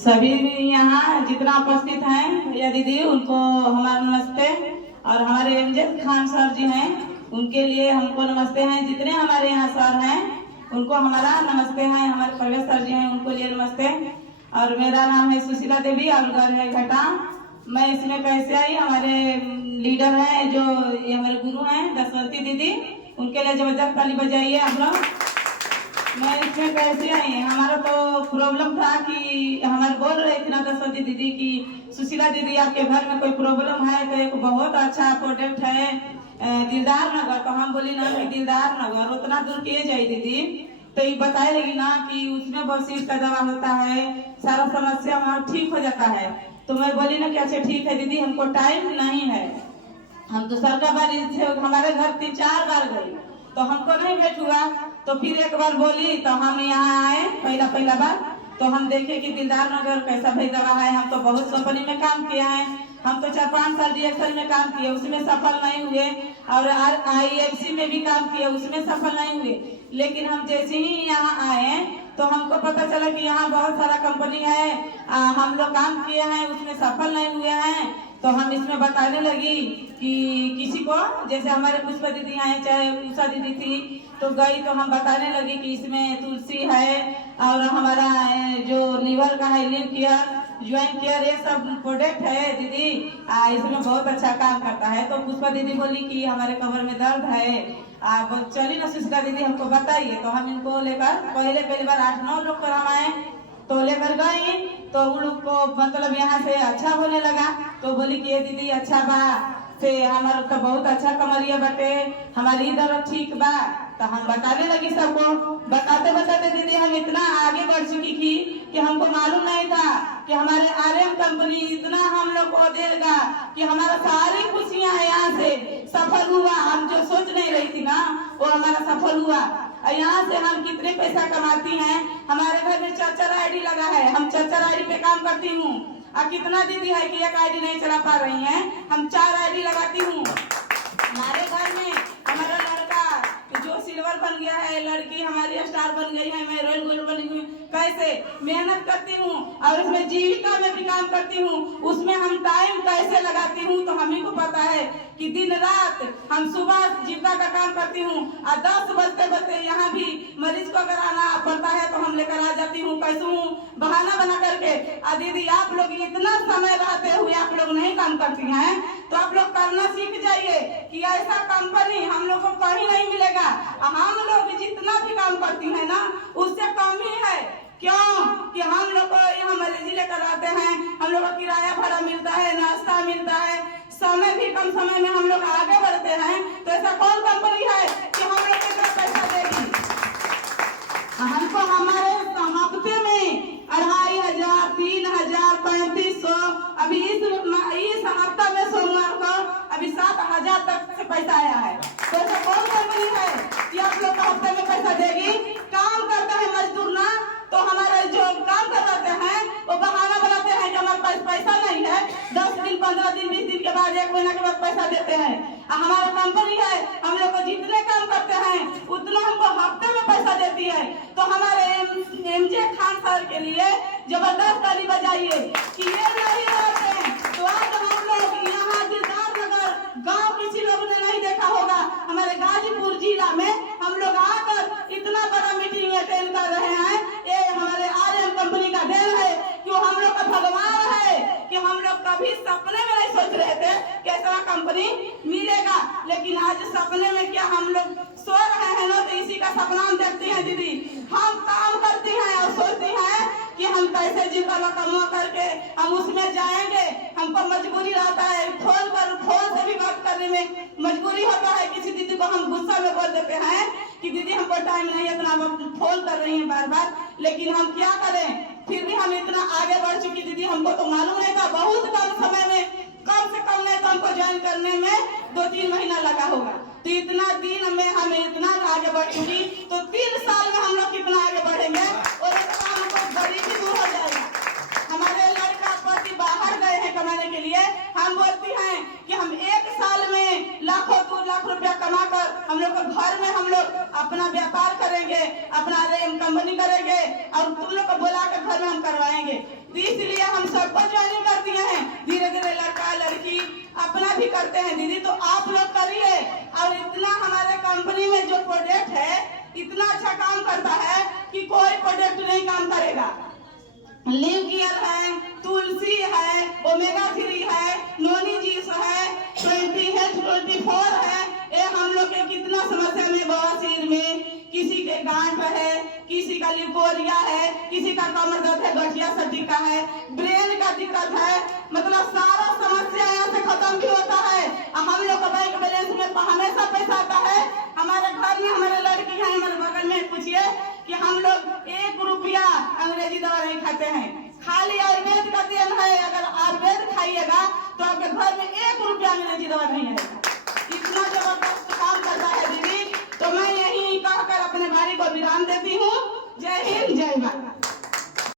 सभी यहाँ जितना उपस्थित हैं भैया दीदी उनको हमारा नमस्ते, और हमारे एमजेद खान सर जी हैं उनके लिए हमको नमस्ते हैं। जितने हमारे यहाँ सर हैं उनको हमारा नमस्ते हैं। हमारे प्रवेश सर जी हैं उनको लिए नमस्ते। और मेरा नाम है सुशीला देवी और घर है घटा। मैं इसमें कैसे आई, हमारे लीडर हैं जो ये हमारे गुरु हैं दशवंती दीदी, उनके लिए जबरदस्त ताली बजाइए आप लोग। मैं इसमें कैसे आई, हमारा तो प्रॉब्लम था कि हमारे बोल रहे थे ना दशवंती दीदी की सुशीला दीदी आपके घर में कोई प्रॉब्लम है तो एक बहुत अच्छा प्रोडक्ट है दिलदार नगर। तो हम बोली ना कि दिलदार नगर उतना दूर किए जाए दीदी, तो ये बताए लगी ना कि उसमें बसीर का दवा होता है, सारा समस्या वहाँ ठीक हो जाता है। तो मैं बोली ना कि अच्छा ठीक है दीदी, हमको टाइम नहीं है, हम तो सरकार बारी से हमारे घर 3-4 बार गई तो हमको नहीं भेंट हुआ। तो फिर एक बार बोली तो हम यहाँ आए पहला बार, तो हम देखे कि दिलदार नगर कैसा भाई दवा है। हम तो बहुत कंपनी में काम किया है, हम तो 4-5 साल DXL में काम किए, उसमें सफल नहीं हुए, और IFC में भी काम किए, उसमें सफल नहीं हुए। लेकिन हम जैसे ही यहाँ आए तो हमको पता चला कि यहाँ बहुत सारा कंपनी है, हम लोग काम किए हैं उसमें सफल नहीं हुए हैं। तो हम इसमें बताने लगी कि किसी को, जैसे हमारे पुष्पा दीदी आए चाहे उषा दीदी थी, तो गई तो हम बताने लगी कि इसमें तुलसी है और हमारा जो लीवर का है लिव केयर, ज्वाइंट केयर, ये सब प्रोडक्ट है दीदी, इसमें बहुत अच्छा काम करता है। तो पुष्पा दीदी बोली कि हमारे कमर में दर्द है, आप चलिए ना सुशीला दीदी हमको बताइए। तो हम इनको लेकर पहले बार 8-9 लोग पर हम आए, तो लेकर गई तो उन लोग को मतलब यहाँ से अच्छा होने लगा। तो बोली कि ये दीदी अच्छा बा से हमारा तो बहुत अच्छा कमरिया बटे, हमारी इधर ठीक बा। तो हम बताने लगी सबको, बताते दीदी हम इतना आगे बढ़ चुकी थी कि हमको मालूम नहीं था कि हमारे RM कंपनी इतना हम लोग को देगा कि हमारा सारी खुशियां यहाँ से सफल हुआ। हम जो सोच नहीं रही थी ना वो हमारा सफल हुआ। यहाँ से हम कितने पैसा कमाती हैं, हमारे घर में 4 ID लगा है, हम 4 ID पे काम करती हूँ। कितना दीदी है कि एक ID नहीं चला पा रही हैं, हम 4 ID लगाती हूँ। हमारे घर में हमारा लड़का जो सिल्वर बन गया है, लड़की हमारी स्टार बन गई है, मैं रॉयल गोल्ड बनी हुई। कैसे मेहनत करती हूँ और उसमें जीविका में भी काम करती हूँ, उसमें हम टाइम कैसे लगाती हूँ तो हम ही को पता है कि दिन रात हम सुबह जीविका का काम करती हूँ और 10 बजते यहाँ भी मरीज को अगर आना पड़ता है तो हम लेकर आ जाती हूँ, कैसे हूँ बहाना बना करके। दीदी आप लोग इतना समय रहते हुए आप लोग नहीं काम करती हैं तो आप लोग करना सीख जाइए कि ऐसा कंपनी हम लोग को कहीं नहीं मिलेगा। हम लोग जितना भी काम करती है ना उससे कम ही है। क्यों कि हम लोग को यहाँ मरीजी लेकर आते हैं, हम लोग को किराया भाड़ा मिलता है, नाश्ता मिलता है, समय भी कम समय में हम लोग आगे बढ़ते हैं। तो ऐसा कौन कंपनी है कि हम लोग को पैसा देगी? हमको हमारे हफ्ते में 2500, 3000, 3500, अभी इस हफ्ता में सोमवार को अभी 7000 तक से पैसा आया है। तो ऐसा कौन कंपनी है कि आप लोग को हफ्ते में पैसा देगी? काम करता है मजदूर ना, तो हमारे जो काम करवाते हैं वो बहाना बनाते हैं कि हमारे पास पैसा नहीं है, 10 दिन 15 दिन 20 दिन के बाद 1 महीना के बाद पैसा देते हैं। हमारा कंपनी है, हम लोग को जितने काम करते हैं उतना हमको हफ्ते में पैसा देती है। तो हमारे MJ खान सर के लिए जबरदस्त ताली बजाइए कि ये नहीं रहते हैं। तो आज हम लोग यहाँ दिलदार नगर गाँव किसी लोग ने नहीं देखा होगा, हमारे गाजीपुर जिला में हम लोग आकर इतना बड़ा मीटिंग अटेंड कर रहे हैं। ये हमारे RM कंपनी का देन है कि हम लोग का भगवान है कि हम लोग कभी सपने में नहीं सोच रहे थे कि ऐसा कंपनी मिलेगा, लेकिन आज सपने में क्या हम लोग सो रहे हैं ना, तो इसी का सपना हम देखते हैं दीदी। हम काम करते हैं और सोचते हैं कि हम कैसे जीविका कमा करके हम उसमें जाएंगे। हमको मजबूरी रहता है, फोन से भी बात करने में मजबूरी होता है। किसी दीदी को हम गुस्सा में बोल देते हैं कि दीदी हमको टाइम नहीं है, इतना फोन कर रही है बार, लेकिन हम क्या करें, फिर भी हम इतना आगे बढ़ चुकी दीदी। हमको तो मालूम नहीं था, बहुत कम समय में, कम से कम नहीं तो हमको ज्वाइन करने में 2-3 महीना लगा होगा। तो इतना दिन में हम इतना आगे बढ़ चुकी, तो 3 साल में हम लोग कितना आगे बढ़ेंगे और हमको गरीबी दूर हो जाएगा। हमारे लड़का पति बाहर गए हैं कमाने के लिए, हम बोलती हैं कि हम 1 साल में लाखों 2 लाख रुपया कमा कर हम लोग को घर में हम लोग अपना व्यापार करेंगे, अपना कंपनी करेंगे और तुम लोग को बुला कर घर में हम करवाएंगे। 30 करते हैं दीदी, तो आप लोग करिए। और इतना हमारे कंपनी में जो प्रोडक्ट है इतना अच्छा काम करता है कि कोई प्रोडक्ट नहीं काम करेगा। लिव गियर है, तुलसी है, ओमेगा 3 है, नोनी जीस है, 20H24 है। ये हम लोग के कितना समस्या में, बवासीर में, किसी के गांठ है, किसी का लिकोरिया है, किसी का कमर दर्द है, गठिया सर्दी का है, ब्रेन का दिक्कत है, मतलब सारा समस्या यहाँ से खत्म भी होता है। हम लोग का बैंक बैलेंस में हमेशा पैसा आता है। हमारे घर में हमारे लड़की है, हमारे बगल में, पूछिए कि हम लोग 1 रुपया अंग्रेजी दवा नहीं खाते हैं, खाली आयुर्वेद का देन है। अगर आयुर्वेद खाइएगा तो आपके घर में 1 रुपया अंग्रेजी दवा नहीं आएगा। इतना जबरदस्त काम करता है दीदी। तो मैं यही कहकर अपने भाई को विराम देती हूँ। जय हिंद, जय भारत।